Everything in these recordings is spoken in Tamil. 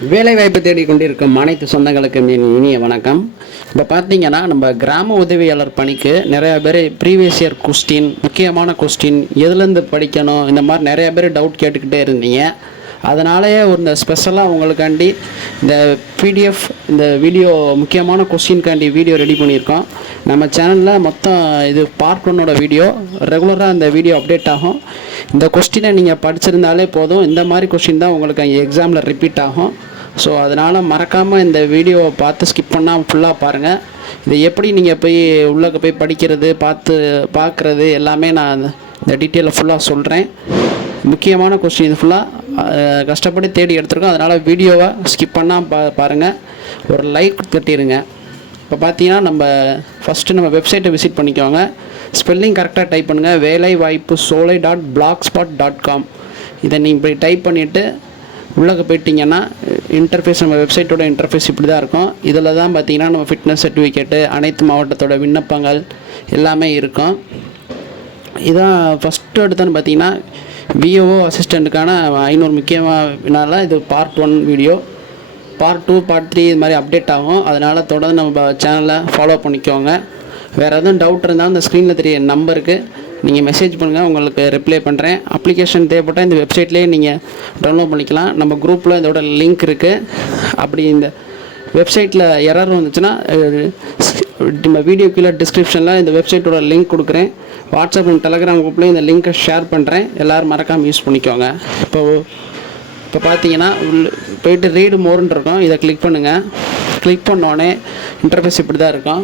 வேலைவாய்ப்பு தேடிக்கொண்டிருக்கும் அனைத்து சொந்தங்களுக்கும் என் இனிய வணக்கம். இப்போ பார்த்தீங்கன்னா நம்ம கிராம உதவியாளர் பணிக்கு நிறையா பேர் ப்ரீவியஸ் இயர் கொஸ்டின், முக்கியமான கொஸ்டின், எதுலேருந்து படிக்கணும், இந்த மாதிரி நிறையா பேர் டவுட் கேட்டுக்கிட்டே இருந்தீங்க. அதனாலேயே இந்த ஸ்பெஷலாக உங்களுக்காண்டி இந்த பிடிஎஃப், இந்த வீடியோ, முக்கியமான கொஸ்டின்காண்டி வீடியோ ரெடி பண்ணியிருக்கோம். நம்ம சேனலில் மொத்தம் இது பார்ட் 1ஓட வீடியோ. ரெகுலராக இந்த வீடியோ அப்டேட் ஆகும். இந்த கொஸ்டினை நீங்கள் படிச்சிருந்தாலே போதும். இந்த மாதிரி கொஸ்டின் தான் உங்களுக்கு அங்கே எக்ஸாமில் ரிப்பீட் ஆகும். ஸோ அதனால் மறக்காமல் இந்த வீடியோவை பார்த்து ஸ்கிப் பண்ணாமல் ஃபுல்லாக பாருங்கள். இதை எப்படி நீங்கள் போய் உள்ளே போய் படிக்கிறது, பார்க்குறது எல்லாமே நான் இந்த டீட்டெயிலில் ஃபுல்லாக சொல்கிறேன். முக்கியமான கொஸ்டின் இது ஃபுல்லாக கஷ்டப்பட்டு தேடி எடுத்துருக்கோம். அதனால் வீடியோவை ஸ்கிப் பண்ணால் பாருங்கள். ஒரு லைக் தட்டிடுங்க. இப்போ பார்த்தீங்கன்னா நம்ம ஃபஸ்ட்டு நம்ம வெப்சைட்டை விசிட் பண்ணிக்கோங்க. ஸ்பெல்லிங் கரெக்டாக டைப் பண்ணுங்கள். வேலைவாய்ப்பு-சோலை.blogspot.com. இதை நீங்கள் இப்படி டைப் பண்ணிவிட்டு உள்ளே போயிட்டீங்கன்னா இன்டர்ஃபேஸ், நம்ம வெப்சைட்டோட இன்டர்ஃபேஸ் இப்படி தான் இருக்கும். இதில் தான் பார்த்தீங்கன்னா நம்ம ஃபிட்னஸ் சர்டிஃபிகேட்டு, அனைத்து மாவட்டத்தோட விண்ணப்பங்கள் எல்லாமே இருக்கும். இதான் ஃபஸ்ட்டு எடுத்தோன்னு பார்த்தீங்கன்னா விஓஓ அசிஸ்டண்ட்டுக்கான 500 முக்கியமான இது பார்ட் 1 வீடியோ. பார்ட் 2, பார்ட் 3 இது மாதிரி அப்டேட் ஆகும். அதனால் தொடர்ந்து நம்ம சேனலை ஃபாலோ பண்ணிக்கோங்க. வேறு எதுவும் டவுட் இருந்தாலும் இந்த ஸ்க்ரீனில் தெரிய நம்பருக்கு நீங்கள் மெசேஜ் பண்ணுங்கள், உங்களுக்கு ரிப்ளை பண்ணுறேன். அப்ளிகேஷன் தேவைப்பட்டால் இந்த வெப்சைட்லேயே நீங்கள் டவுன்லோட் பண்ணிக்கலாம். நம்ம குரூப்பில் இதோட லிங்க் இருக்குது. அப்படி இந்த வெப்சைட்டில் எரர் வந்துச்சுன்னா நம்ம வீடியோ கீழே டிஸ்கிரிப்ஷனில் இந்த வெப்சைட்டோட லிங்க் கொடுக்குறேன். வாட்ஸ்அப் அண்ட் டெலகிராம் குரூப்லேயும் இந்த லிங்க்கை ஷேர் பண்ணுறேன். எல்லோரும் மறக்காமல் யூஸ் பண்ணிக்கோங்க. இப்போ பார்த்தீங்கன்னா போய்ட்டு ரீடு மோர்ன்னு இருக்கும். இதை கிளிக் பண்ணுங்கள். கிளிக் பண்ணோடனே இன்டர்ஃபேஸ் இப்படி தான் இருக்கும்.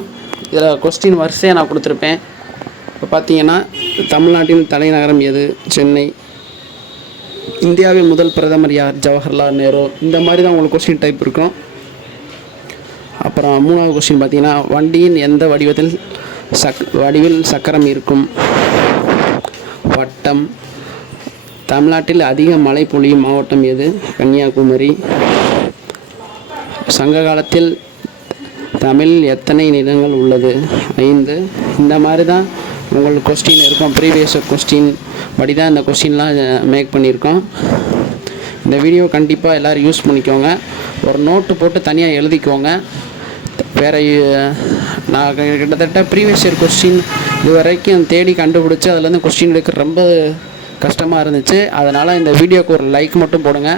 இதில் கொஸ்டின் வரிசையாக நான் கொடுத்துருப்பேன். இப்போ பார்த்தீங்கன்னா தமிழ்நாட்டின் தலைநகரம் எது? சென்னை. இந்தியாவின் முதல் பிரதமர் யார்? ஜவஹர்லால் நேரு. இந்த மாதிரி தான் உங்களுக்கு கொஸ்டின் டைப் இருக்கும். அப்புறம் 3வது கொஸ்டின் பார்த்தீங்கன்னா வண்டியின் எந்த வடிவில் சக்கரம் இருக்கும்? வட்டம். தமிழ்நாட்டில் அதிக மழை பொழியும் மாவட்டம் எது? கன்னியாகுமரி. சங்க காலத்தில் தமிழில் எத்தனை நிலங்கள் உள்ளது? 5. இந்த மாதிரி தான் உங்களுக்கு கொஸ்டின் இருக்கும். ப்ரீவியஸ் கொஸ்டின் படி தான் இந்த கொஸ்டின்லாம் மேக் பண்ணியிருக்கோம். இந்த வீடியோ கண்டிப்பாக எல்லோரும் யூஸ் பண்ணிக்கோங்க. ஒரு நோட்டு போட்டு தனியாக எழுதிக்கோங்க. வேறு நான் கிட்டத்தட்ட ப்ரீவியஸ் இயர் கொஸ்டின் இது வரைக்கும் தேடி கண்டுபிடிச்சி அதுலேருந்து கொஸ்டின் எடுக்க ரொம்ப கஷ்டமாக இருந்துச்சு. அதனால் இந்த வீடியோவுக்கு ஒரு லைக் மட்டும் போடுங்க.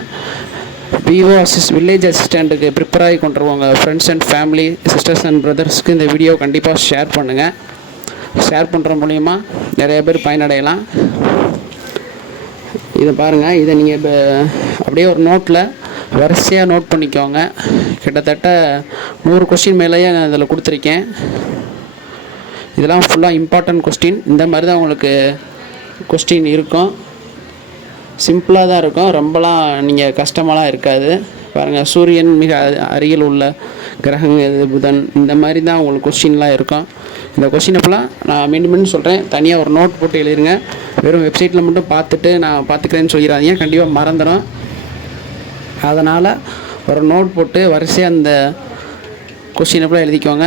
வில்லேஜ் அசிஸ்டண்ட்டுக்கு ப்ரிப்பேர் ஆகி கொண்டுருவாங்க friends and family, sisters and பிரதர்ஸ்க்கு இந்த வீடியோ கண்டிப்பாக ஷேர் பண்ணுங்கள். ஷேர் பண்ணுற மூலிமா நிறைய பேர் பயனடையலாம். இதை பாருங்கள். இதை நீங்கள் இப்போ அப்படியே ஒரு நோட்டில் வரிசையாக நோட் பண்ணிக்கோங்க. கிட்டத்தட்ட 100 கொஸ்டின் மேலேயே நான் இதில் கொடுத்துருக்கேன். இதெல்லாம் ஃபுல்லாக இம்பார்ட்டன்ட் கொஸ்டின். இந்த மாதிரி தான் உங்களுக்கு கொஸ்டின் இருக்கும். சிம்பிளாக தான் இருக்கும். ரொம்பலாம் நீங்கள் கஷ்டமாலாம் இருக்காது. பாருங்கள், சூரியன் மிக அருகில் உள்ள கிரகம் எது? புதன். இந்த மாதிரி தான் உங்களுக்கு கொஸ்டின்லாம் இருக்கும். இந்த கொஸ்டினை ஃபுல்லாக நான் மீண்டும் சொல்கிறேன். தனியாக ஒரு நோட் போட்டு எழுதிருங்க. வெறும் வெப்சைட்டில் மட்டும் பார்த்துட்டு நான் பார்த்துக்கிறேன்னு சொல்லிடாதீங்க, கண்டிப்பாக மறந்துடும். அதனால் ஒரு நோட் போட்டு வரிசையாக அந்த கொஸ்டினை ஃபுல்லாக எழுதிக்கோங்க.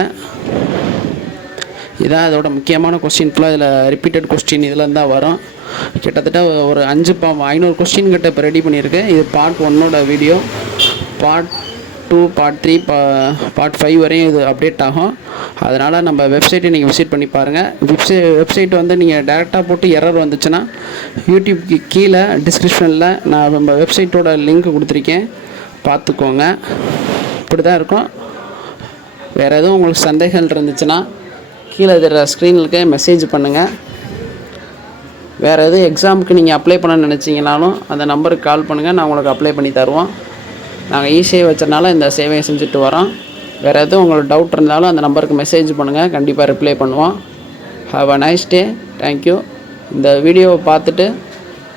இதான் அதோட முக்கியமான கொஸ்டின் ஃபுல்லாக. இதில் ரிப்பீட்டட் கொஸ்டின் இதில் தான் வரும். கிட்டத்தட்ட ஒரு 500 கொஸ்டின் கிட்ட இப்போ ரெடி பண்ணியிருக்கு. இது பார்ட் 1ஓட வீடியோ. பார்ட் 2, பார்ட் 3, பார்ட் 5 வரையும் இது அப்டேட் ஆகும். அதனால் நம்ம வெப்சைட்டை நீங்கள் விசிட் பண்ணி பாருங்கள். வெப்சைட் நீங்கள் டேரெக்டாக போட்டு எரர் வந்துச்சுன்னா யூடியூப்க்கு கீழே டிஸ்கிரிப்ஷனில் நான் நம்ம வெப்சைட்டோட லிங்க் கொடுத்துருக்கேன், பார்த்துக்கோங்க. இப்படி தான் இருக்கும். வேறு எதுவும் உங்களுக்கு சந்தேகங்கள் இருந்துச்சுன்னா கீழே இருக்கிற ஸ்க்ரீனுக்கு மெசேஜ் பண்ணுங்கள். வேறு எதுவும் எக்ஸாமுக்கு நீங்கள் அப்ளை பண்ண நினச்சிங்கனாலும் அந்த நம்பருக்கு கால் பண்ணுங்கள். நான் உங்களுக்கு அப்ளை பண்ணி தருவோம். நாங்கள் ஈஸியாக வச்சனால இந்த சேவையை செஞ்சுட்டு வரோம். வேறு எதுவும் உங்களுக்கு டவுட் இருந்தாலும் அந்த நம்பருக்கு மெசேஜ் பண்ணுங்கள், கண்டிப்பாக ரிப்ளை பண்ணுவோம். Have a nice day. Thank you. இந்த வீடியோவை பார்த்துட்டு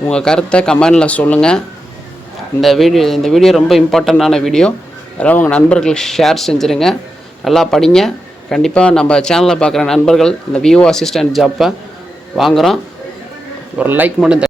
உங்கள் கருத்தை கமெண்டில் சொல்லுங்கள். இந்த வீடியோ ரொம்ப இம்பார்ட்டண்ட்டான வீடியோ. அதனால் உங்கள் நண்பர்களுக்கு ஷேர் செஞ்சுருங்க. நல்லா படிங்க. கண்டிப்பாக நம்ம சேனலில் பார்க்குற நண்பர்கள் இந்த விஓ அசிஸ்டன்ட் ஜாப்பை வாங்குகிறோம். ஒரு லைக் மட்டும்